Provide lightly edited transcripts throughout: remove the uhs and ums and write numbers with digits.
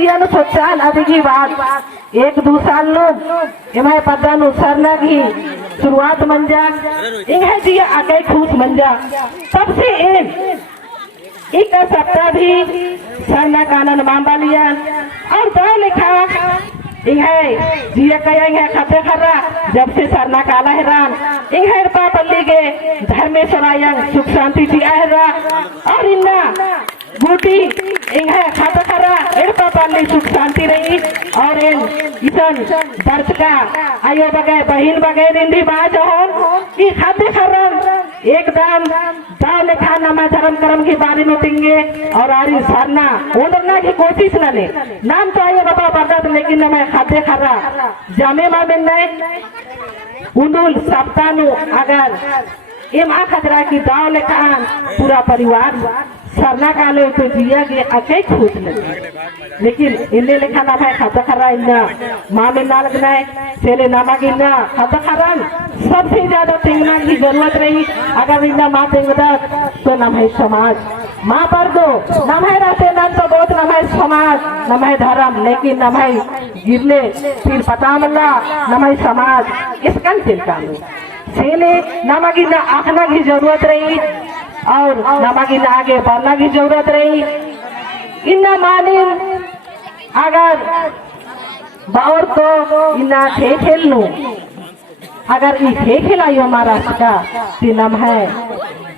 जियानु सोचाल अदिगी बात एक दो साल नो एमाय पदानु सरनागी शुरुआत मंजा इंगे जिया आके खुश मंजा तब से एक सप्ताह भी सरना कानन मांबा लिया और दो लिखा इंगे जिया कया इंगे खाते खरा जब से सरना काला हैरान इंगे पापल्ली के धर्मेश्वरायंग सुख शांति दिया है और इन्ना बूटी इंगे खाता खरा एर पापल्ली सुख शांति रही और इन इसन दर्द का आयो बगे बहिन बगे रिंदी बाज हो कि खाते खरा एकदम दाव लेखा नमा धर्म कर्म की बारी नोटेंगे और आरी सरना ओंदरना की कोशिश न ले नाम तो आयो बाबा बरदात लेकिन मैं खाते खरा जामे मामेन नहीं उंदुल सप्तानु अगर एम खतरा की दाव लेखा पूरा परिवार सरना काले तो जिया के अके खुश लगे लेकिन इन्ने लेखा ना भाई खाता खरा इन्ना माँ में ना लगना है सेले नामा की ना खाता खरा सबसे ज्यादा तेंगना की जरूरत रही अगर इन्ना माँ तेंगदा तो ना भाई समाज माँ पर दो ना भाई रहते ना तो बहुत ना भाई समाज ना भाई धर्म लेकिन ना भाई गिरले फिर पता मल्ला ना भाई समाज इसका चिंता में सेले नामा की ना आखना की जरूरत रही और नमा की आगे बढ़ना की जरूरत रही इन्ना मानी अगर बावर को इन्ना खेल लूं अगर ये खेलायो हमारा का नाम है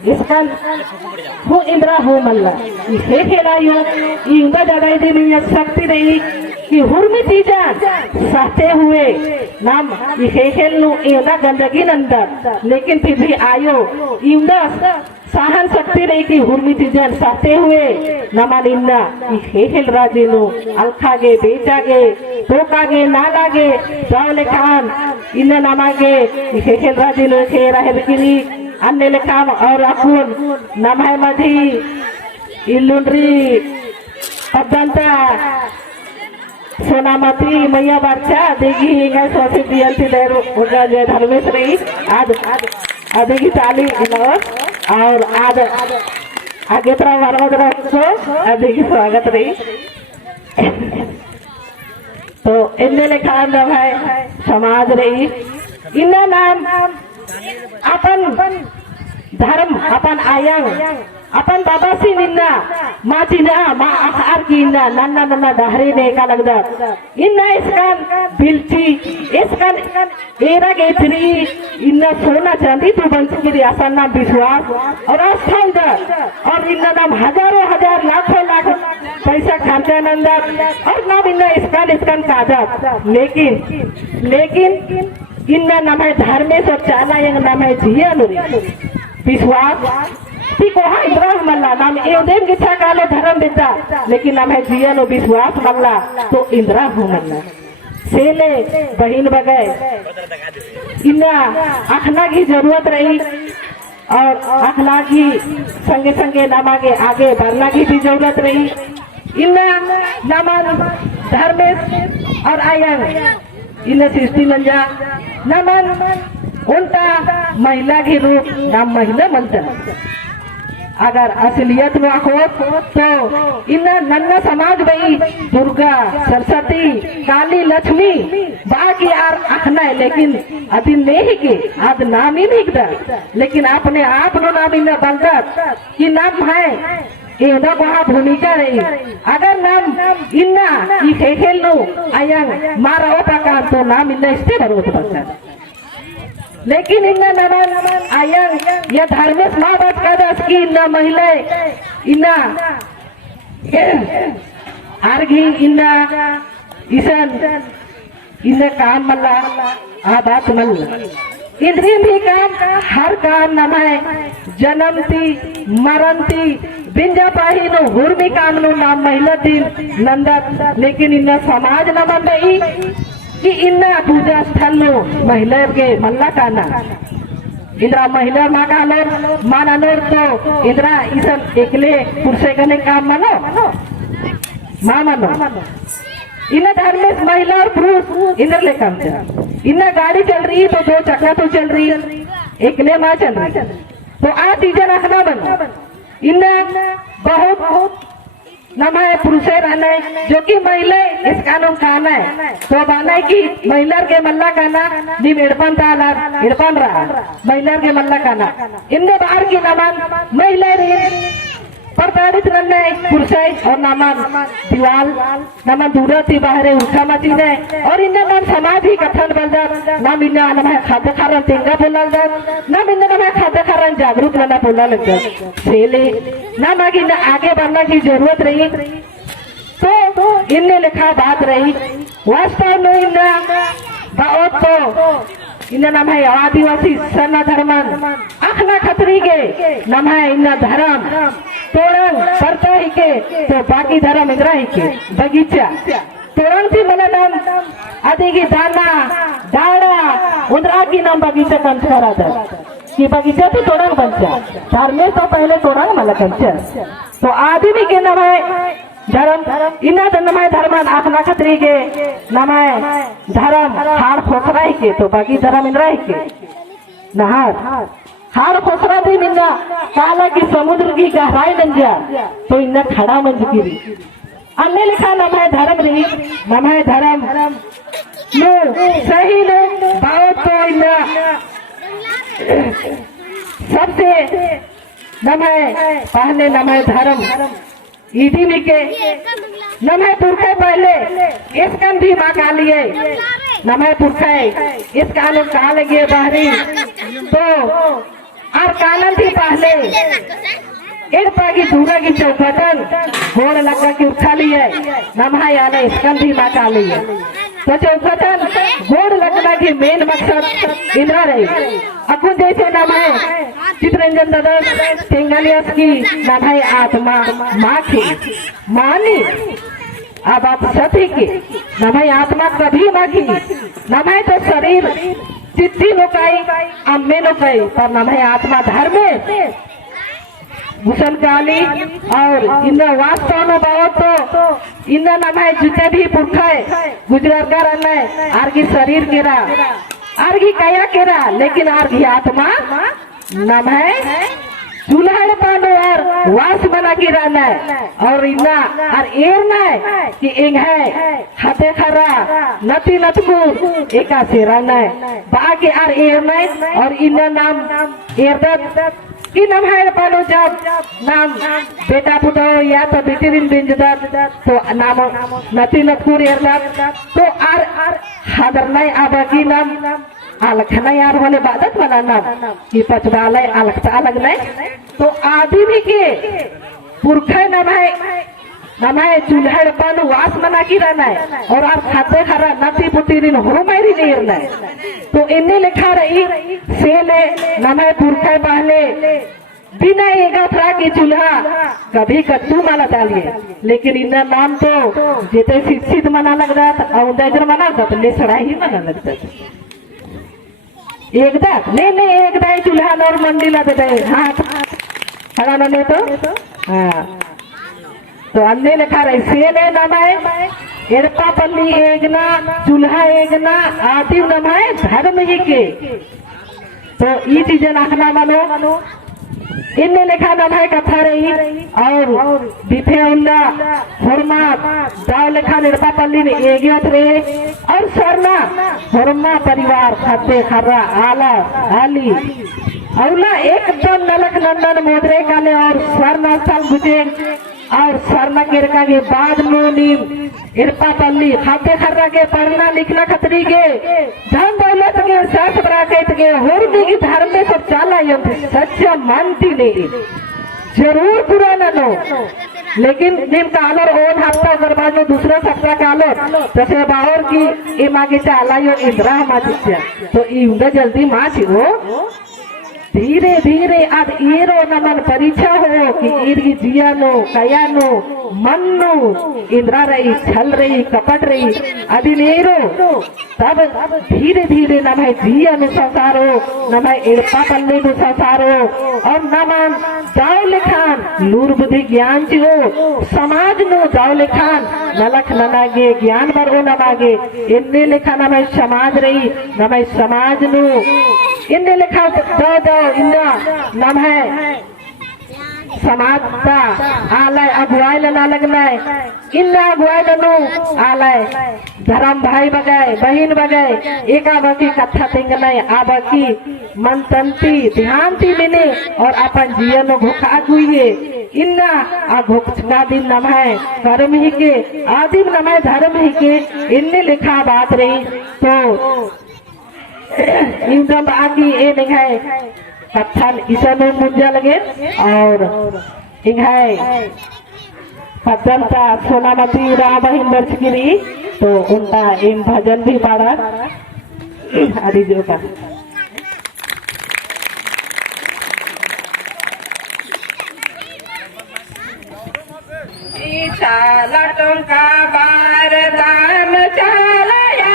इसका हूँ इंद्रा हूँ मल्ला ये खेलायो इंगा जगह दी नहीं शक्ति रही कि हुर्मी तीजान सहते हुए नाम ये खेल लूं इंगा गंदगी नंदर लेकिन फिर भी आयो इंगा सहन शक्ति रही कि हुर्मी तीजान सहते हुए नमालिन्ना ये खेल राजेनो अलखागे बेचागे तोकागे नालागे जावले खान इन्ना नमागे ये खेल राजेनो खे रहे बिकिनी अन्य लेखाम और अकुन नमः मधी इल्लुंड्री पद्दंता सोनामती मैया बच्चा देखी इंगा सोचे दियल थी लेर उनका जय धर्मेश्वरी आज देखी ताली इलावत और आज आगे तरह वारवदरा को देखी स्वागत रही तो इन्ने लेखा जब है समाज रही इन्ना नाम अपन धर्म अपन आयंग अपन बाबा सी निन्ना माँ चिन्ना माँ आखार की इन्ना नन्ना नन्ना दहरे ने का लगदा इन्ना इसकन बिल्ची इसकन एरा गेथरी इन्ना सोना चांदी तो बंसी की आसान नाम विश्वास और आस्थान दर और इन्ना नाम हजारों हजार लाखों लाख पैसा खर्चा नंदर और नाम इन्ना इसकन कादर लेकिन इन्ना नाम है धर्मेश्वर चाला यंग नाम है जिया नुरी विश्वास ती कोहा इंद्रा मल्ला नाम एवदेव गिच्छा कालो धर्म देता लेकिन नाम है जिया नो विश्वास मल्ला तो इंद्रा हूँ मल्ला सेले बहिन बगै इन्ना आखना की जरूरत रही और आखना की संगे संगे नामागे आगे बढ़ना की भी जरूरत रही इन्ना नामान धर्मेश और आयंग इन्ना सृष्टि मंजा नामान उनका महिला के रूप नाम महिला मंत्र अगर असलियत में हो तो इन्ना नन्ना समाज भाई दुर्गा सरस्वती काली लक्ष्मी बाकी यार आखना है लेकिन अति नहीं के आज नाम ही नहीं कर लेकिन अपने आप नो नाम इन्ना बनता कि नाम है इन्ना वहाँ भूमिका रही अगर नाम इन्ना ये खेल लो आयंग मारा होता का तो नाम इन्ना इससे बरोत बनता लेकिन इन्ना नमन आयंग या धर्मेश माँ बात का दस की इन्ना महिला इन्ना आर्गी इन्ना इसन इन्ना काम मल्ला आबाद मल्ला इंद्रिय भी काम हर काम नमाय जन्मती मरनती बिंजा पाही नो हुर्मी काम नो नाम महिला दिन नंदत लेकिन इन्ना समाज नमन रही कि इन्ना पूजा स्थल नो महिला के मल्ला काना इंद्रा महिला माँ का लोर माना नोर तो इंद्रा इसन एकले पुरुषे गने काम मानो माँ मानो इन्ना धर्मेश महिला और पुरुष इंद्र ले काम इन्ना गाड़ी चल रही तो दो चक्का तो चल रही एकले माँ चल रही तो आ तीजा रखना बनो इन्ना बहुत नम है पुरुषे रहने जो कि महिला इस कानून खाना है तो बाना की महिला के मल्ला काना नीम इड़पन ताला इड़पन रहा महिला के मल्ला काना इनने बाहर की नमन महिला प्रताड़ित रहने पुरुष और नमन दीवाल नमन दूर थी बाहर उठा मची ने और इन्हें नाम समाज ही कथन बल जात नाम इन्हें नम है खाद्य खारन तेंगा बोला जात नाम इन्हें नम है खाद्य खारन जागरूक रहना बोला लग जात सेले नाम आगे बढ़ने की जरूरत रही तो इनने लिखा बात रही वास्तव में इन्हें बहुत तो इन्हें नाम है आदिवासी सन्ना धर्मन अखना खतरी के नाम है इन्हें धर्म तोड़ंग परता ही के तो बाकी धर्म इंद्रा ही के बगीचा तोड़ंग थी मला नाम आदि की दाना डाड़ा उंदरा की नाम बगीचा कंच करा था कि बगीचा तो तोड़ंग बंचा धर्मे तो पहले तोड़ंग मला कंच तो आदमी के नाम है धर्म इना नाम है धर्म आखना खतरी के नाम है धर्म हार खोसरा ही के तो बाकी धर्म इंद्रा ही के नहार हार खोसरा थी मिन्ना काला की समुद्र की गहराई नंजा तो इन्ना खड़ा मंज गिरी अन्य लिखा नाम है धर्म रही नाम है धर्म लो सही लो बहुत तो इन्ना सबसे नाम है पहले नाम है धर्म ईदी लिखे नम है पुरखे पहले इसका भी माँ का लिए नम है पुरखे इस कानून कहा लगे बाहरी तो और कानून थी पहले एक पागी दूरा की चौखटन घोड़ लगा के उठा लिए नम है आले इसका भी माँ का लिए तो चौखटन घोड़ लगना की मेन मकसद इंद्रा रही अकुन जैसे नाम है चित्रंजन दादा तेंगालियस की नाम है आत्मा माँ की मानी अब आप सती की नाम है आत्मा कभी माँ की नाम है तो शरीर चित्ती लोकाई अम्मे लोकाई पर नाम है आत्मा धर्म भूषण काली और इन वास्तव में बहुत तो इन नाम है जितने भी पुरखा है गुजरात का रहना है आर की शरीर के रहा आर की काया के रहा लेकिन आर की आत्मा नाम है चूल्हा पानो और वास बना के रहना है और इन्ना और एरना है कि इंग है हाथे खरा नती नतकुर एका से रहना है बाकी और एरना है और इन्ना नाम एरदत कि नाम है पानो जब नाम बेटा पुतो या तो बेटी दिन बिंजदत तो नाम नती नतकुर एरदत तो आर हादर नहीं आबाकी नाम अलखना यार वाले बादत वाला नाम ये पचवालय अलग अलग नहीं तो आदमी के पुरखे नाम है चूल्हे पन वास मना की रहना है और आप खाते खरा नती पुती दिन हो मेरी नहीं रहना है तो इन्हें लिखा रही सेले नाम है पुरखे पहले बिना एगा फ्रा की चूल्हा कभी कद्दू माला डालिए लेकिन इनका नाम तो जितने शिक्षित मना लग रहा था और मना था ले सड़ा ही मना लगता था एकदा नहीं एकदा चूल्हा और मंडीला देते हाँ खड़ा नहीं तो हाँ तो अन्य लिखा रहे सेले नाम है एरपा पल्ली एकना चूल्हा एकना आदि नाम है धर्म ही के तो ये चीजें नाखना मानो इनने लिखा नाम है कथा रही और बिफे उल्ला फरमात दाव लिखा निर्पा पल्ली ने एगियत रहे और सरना फरमा परिवार खाते खर्रा आला आली औला एकदम नलक नंदन मोदरे काले और स्वर्ण स्थल गुजे और स्वर्ण किरका के बाद नीम इरपा पल्ली खाते खर्रा के पढ़ना लिखना खतरी के धन दौलत के सच बराकत के हुर्दी की धर्म में सब चाला सच्चा मानती नहीं जरूर पुराना नो लेकिन निम कालोर ओन हफ्ता बर्बाद में दूसरा सप्ताह कालोर जैसे बाहर की इमा के चाला यो इंद्रा माचित्या तो इंद्र जल्दी माच हो धीरे धीरे अब ईरो नमन परीक्षा हो कि ईर की जिया नो कया नो मन नो इंद्रा रही छल रही कपट रही अभी नेरो तब धीरे धीरे नम है जिया नु संसारो नम है इड़पा पल्ले नु संसारो और नमन जाओ लिखान लूर बुद्धि ज्ञान जो समाज नो जाओ लिखान नलख ननागे ज्ञान बर ओ नमागे इन्ने लिखा नम है समाज रही नम है समाज नु इन्ने लिखा दो इन्ना नाम है समाजता आलय अगुवायला ना लगनाय इन्ना अगुवायला नो आलय धर्म भाई बगाय बहन बगाय एका बकी कथा तिंगनाय आबकी मनतंती ध्यानती मिने और अपन जीवन घोखा गुइए इन्ना आ घोखा दिन नमाय कर्म ही के आदिम नमाय धर्म ही के इनने लिखा बात रही तो इंद्रम आगी ए निघाय कथन ईसनो मुंजा लगे और इंघाय भजनता सोनामती राम हिंदर गिरी तो उनका इन भजन भी पढ़ा आदि जो का लटों का बार दाम चलाया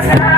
Yeah.